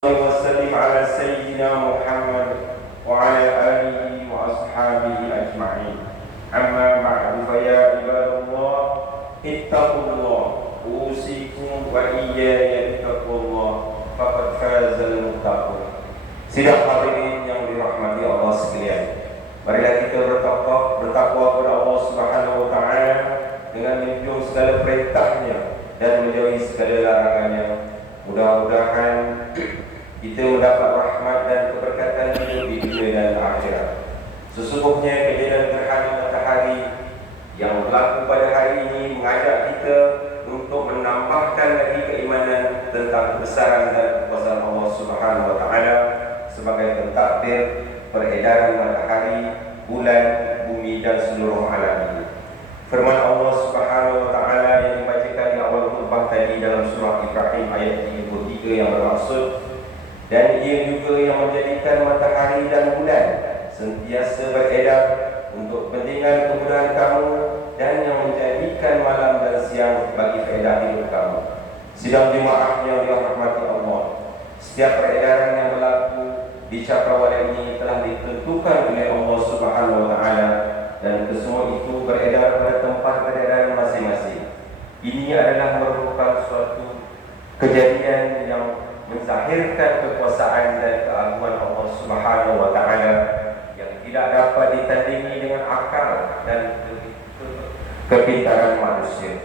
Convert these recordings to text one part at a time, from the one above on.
وسلم على سيدنا محمد وعلى آله وأصحابه أجمعين. أما بعد فيا عباد الله اتقوا الله أوصيكم وإياي بتقوى الله فقد فاز المتقون. Sidang hadirin yang dirahmati Allah sekalian, marilah kita bertakwa kepada Allah Subhanahu wa taala dengan menjunjung segala perintahnya dan menjauhi segala larangannya. Mudah-mudahan kita mendapat rahmat dan keberkatan hidup di dunia dan akhirat. Sesungguhnya kejadian gerhana matahari yang berlaku pada hari ini mengajak kita untuk menambahkan lagi keimanan tentang kebesaran dan kekuasaan Allah Subhanahu wa taala sebagai pentadbir peredaran matahari, bulan, bumi dan seluruh alam ini. Firman Allah Subhanahu wa taala yang dibacakan di awal khutbah tadi dalam surah Ibrahim ayat 33 yang bermaksud, dan ia juga yang menjadikan matahari dan bulan sentiasa beredar untuk kepentingan kemudahan kamu, dan yang menjadikan malam dan siang bagi faedah hidup kamu. Sidang jemaah yang dirahmati Allah, setiap peredaran yang berlaku di cakrawala ini telah ditentukan oleh Allah Subhanahu wa taala, dan kesemua itu beredar pada tempat peredaran masing-masing. Ini adalah merupakan suatu kejadian yang menzahirkan kekuasaan dan keagungan Allah Subhanahu wa taala yang tidak dapat ditandingi dengan akal dan kepintaran manusia.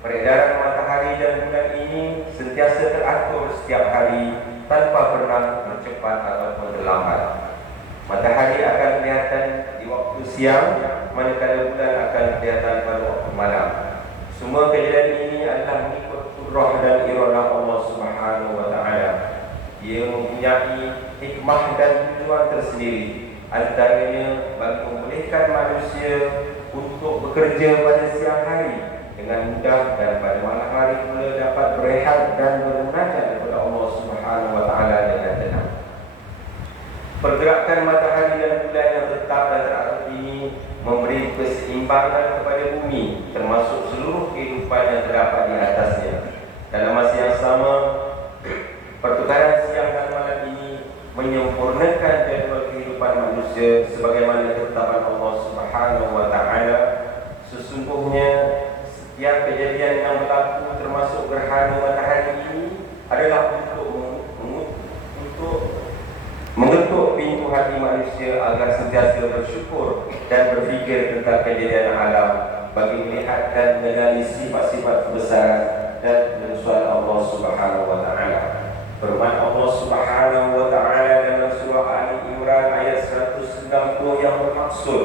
Peredaran matahari dan bulan ini sentiasa teratur setiap hari tanpa pernah bercepat ataupun terlambat. Matahari akan kelihatan di waktu siang, manakala bulan akan kelihatan pada waktu malam. Semua kejadian ini adalah mengikut kudrah dan iradah Allah Subhanahu wa taala. Ia mempunyai hikmah dan tujuan tersendiri, antaranya bagi membolehkan manusia untuk bekerja pada siang hari dengan mudah, dan pada malam hari pula dapat berehat dan bermunajat kepada Allah Subhanahu wa taala dengan tenang. Pergerakan matahari dan bulan yang tetap dan teratur ini memberi keseimbangan kepada bumi, termasuk seluruh kehidupan yang terdapat di atasnya. Dalam masa yang sama, pertukaran siang dan malam ini menyempurnakan jadual kehidupan manusia sebagaimana ketetapan Allah Subhanahu wa taala. Sesungguhnya setiap kejadian yang berlaku termasuk gerhana matahari ini adalah untuk mengetuk pintu hati manusia agar sentiasa bersyukur dan berfikir tentang kejadian alam, bagi melihat dan mengenali sifat-sifat kebesaran dan kebesaran Allah Subhanahu wa taala. Firman Allah Subhanahu wa taala dalam surah Ali Imran ayat 190 yang bermaksud,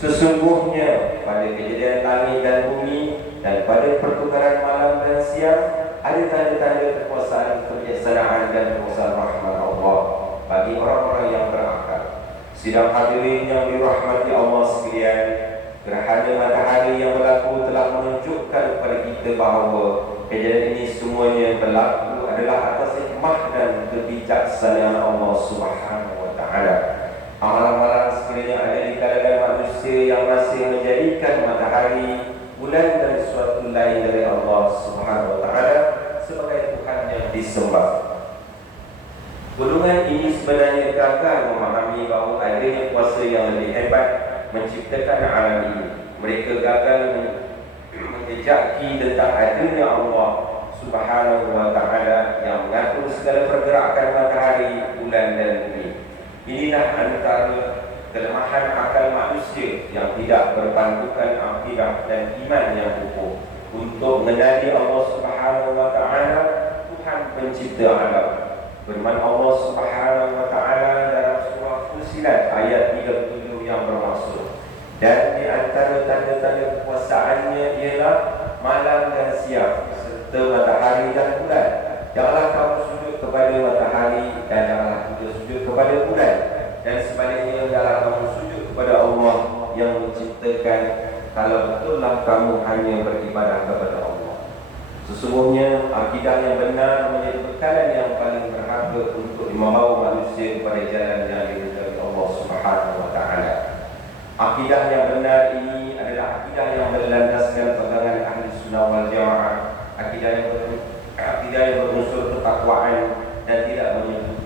sesungguhnya pada kejadian langit dan bumi dan pada pertukaran malam dan siang ada tanda-tanda kekuasaan, kebijaksanaan dan kekuasaan rahmat Allah bagi orang-orang yang berakal. Sidang hadirin yang dirahmati Allah sekalian, gerhana matahari yang berlaku telah menunjukkan kepada kita bahawa kejadian ini semuanya berlaku adalah atas hikmah dan kebijaksanaan Allah Subhanahu wa taala. Amalan-amalan sekiranya ada di kalangan manusia yang masih menjadikan matahari, bulan dan suatu lain dari Allah Subhanahu wa taala sebagai Tuhan yang disembah. Golongan ini sebenarnya gagal memahami bahawa adanya kuasa yang lebih hebat menciptakan alam ini. Mereka gagal menjejaki tentang adanya Allah Subhanahu wa taala yang mengatur segala pergerakan matahari, bulan dan bumi. Inilah antara kelemahan akal manusia yang tidak berpandukan akidah dan iman yang kukuh untuk mengenali Allah Subhanahu wa taala, Tuhan pencipta alam. Firman Allah Subhanahu wa taala dalam surah Fussilat ayat 37 yang bermaksud, dan di antara tanda-tanda kekuasaannya ialah malam dan siang serta matahari dan bulan. Janganlah kamu sujud kepada matahari dan janganlah juga sujud kepada bulan, dan sebaliknya janganlah kamu sujud kepada Allah yang menciptakan, kalau betullah kamu hanya beribadah kepada Allah. Sesungguhnya akidah yang benar menjadi bekalan yang paling berharga untuk membawa manusia kepada jalan yang diridhai Allah Subhanahu wa taala. Akidah yang benar ini adalah akidah yang berlandaskan pegangan ahli sunnah wal jamaah, akidah yang berunsur ketakwaan dan tidak menyentuh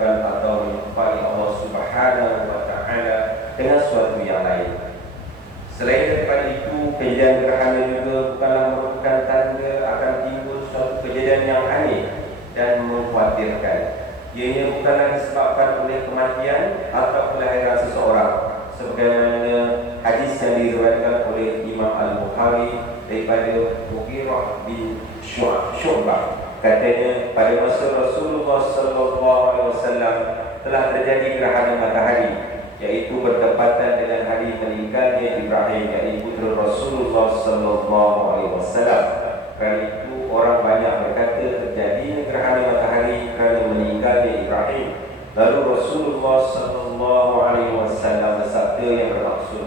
Ianya bukanlah disebabkan oleh kematian atau kelahiran seseorang, sebagaimana hadis yang diriwayatkan oleh Imam Al-Bukhari daripada Mughirah bin Syu'bah. Katanya, pada masa Rasulullah SAW telah terjadi gerhana matahari, iaitu bertepatan dengan hari meninggalnya Ibrahim, iaitu putera Rasulullah SAW. Kali itu orang banyak berkata terjadi gerhana matahari kerana meninggalnya Ibrahim. Lalu Rasulullah SAW bersabda yang bermaksud,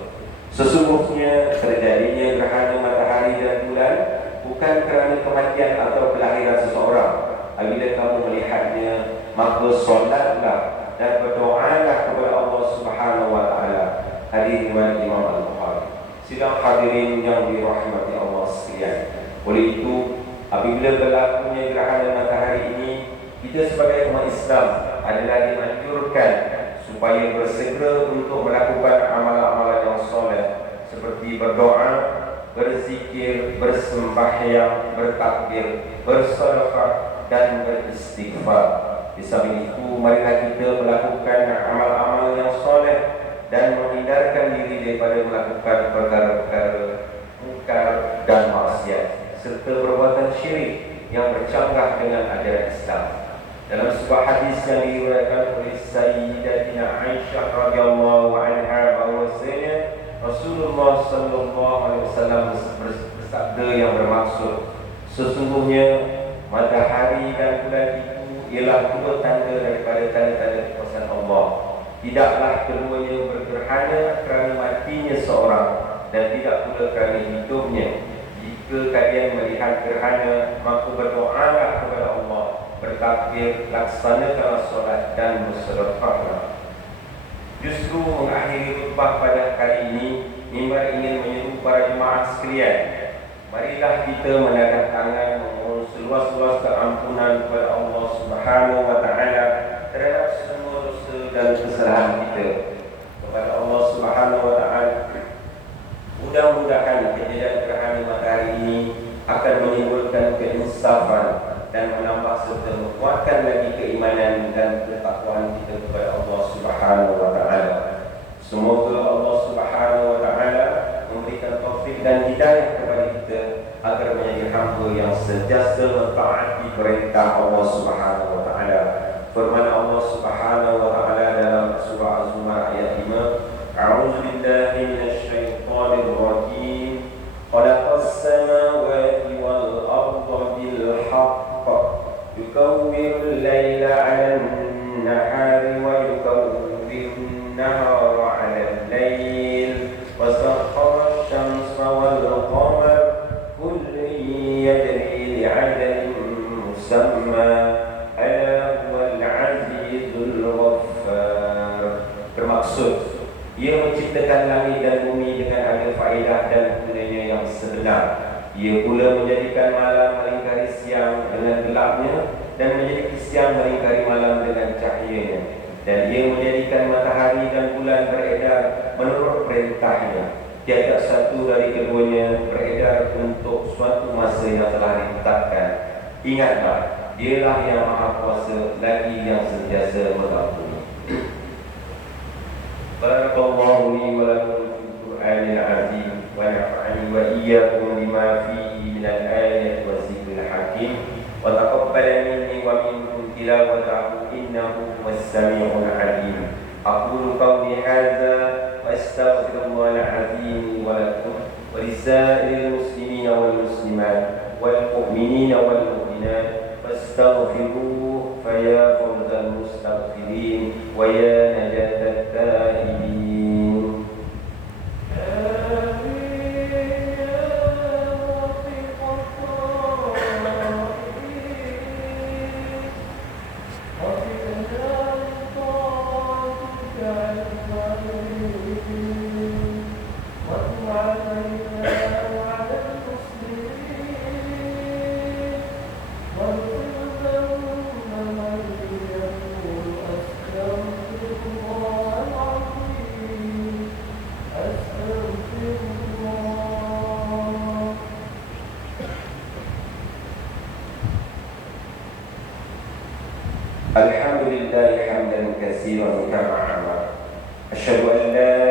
sesungguhnya terjadinya gerhana matahari dan bulan bukan kerana kematian atau kelahiran seseorang. Apabila kamu melihatnya, maka solatlah dan berdoalah kepada Allah Subhanahu wa taala. Hadis riwayat Imam Al-Bukhari. Sidang hadirin yang dirahmati Allah sekalian. Oleh itu, apabila berlakunya gerhana matahari ini, kita sebagai umat Islam adalah dianjurkan supaya bersegera untuk melakukan amalan-amalan yang soleh seperti berdoa, berzikir, bersembahyang, bertakbir, bersedekah dan beristighfar. Di samping itu, marilah kita melakukan amal-amal yang soleh dan menghindarkan diri daripada melakukan perkara-perkara mungkar dan maksiat serta perbuatan syirik yang bercanggah dengan ajaran Islam. Dalam sebuah hadis yang diriwayatkan oleh Sayyidatina Aisyah radhiyallahu anha, bahwasanya Rasulullah SAW bersabda yang bermaksud, sesungguhnya matahari dan bulan itu ialah dua tanda daripada tanda-tanda kekuasaan Allah. Tidaklah keduanya bergerhana kerana matinya seorang, dan tidak pula kerana hidupnya. Jika kalian melihat gerhana, maka berdoalah kepada Allah, bertakbir, laksanakanlah solat dan bersedekahlah. Justru mengakhiri khutbah pada kali ini, mimbar ingin menyeru para jemaah sekalian, marilah kita menadah tangan memohon seluas-luas keampunan kepada Allah Subhanahu wa taala terhadap semua dosa dan kesalahan kita. Kepada Allah Subhanahu wa taala, mudah-mudahan kejadian gerhana matahari ini akan menimbulkan keinsafan dan menambah serta menguatkan lagi keimanan dan ketakwaan kita kepada Allah Subhanahu wa taala. Semoga Allah Subhanahu wa taala memberikan taufik dan hidayah kepada kita agar menjadi hamba yang sentiasa mentaati perintah Allah Subhanahu wa taala. Firman Allah Subhanahu wa taala dalam surah Az-Zumar ayat 5, A'udzu billahi minasyaitonir rajim. Khalaqas samawati wal arda bil haqq yukawwirul laila 'alan nahari wa yukawwirun nahara 'alal lail wa sakhkhara asy-syamsa wal qamara kullun yajri li'ajalin musamma ala huwal 'azizul ghaffar. Bermaksud, ia menciptakan langit dan bumi dengan ada faedah dan gunanya yang sebenar. Ia pula menjadikan malam melingkari siang dengan gelapnya dan menjadikan siang melingkari malam dengan cahayanya. Dan ia menjadikan matahari dan bulan beredar menurut perintahnya. Tiada satu dari keduanya beredar untuk suatu masa yang telah ditetapkan. Ingatlah, dialah yang maha kuasa lagi yang sentiasa mengampuni. Barakallahu li wa lakum fil Qur'anil azim wa nafa'ani wa iyyakum bima fihi minal ayati wa zikril hakim wa taqabbal minni wa minkum tilawatahu innahu was-sami'ul 'alim. Aqulu qawli hadza wa astaghfirullahal 'azim wa lakum wa lisa'iril muslimina wal muslimat wal mu'minina wal mu'minat fastaghfiruhu fa ya fawzal mustaghfirin wa ya najatat taibin. الحمد لله حمدا كثيرا كما أمر. أشهد أن لا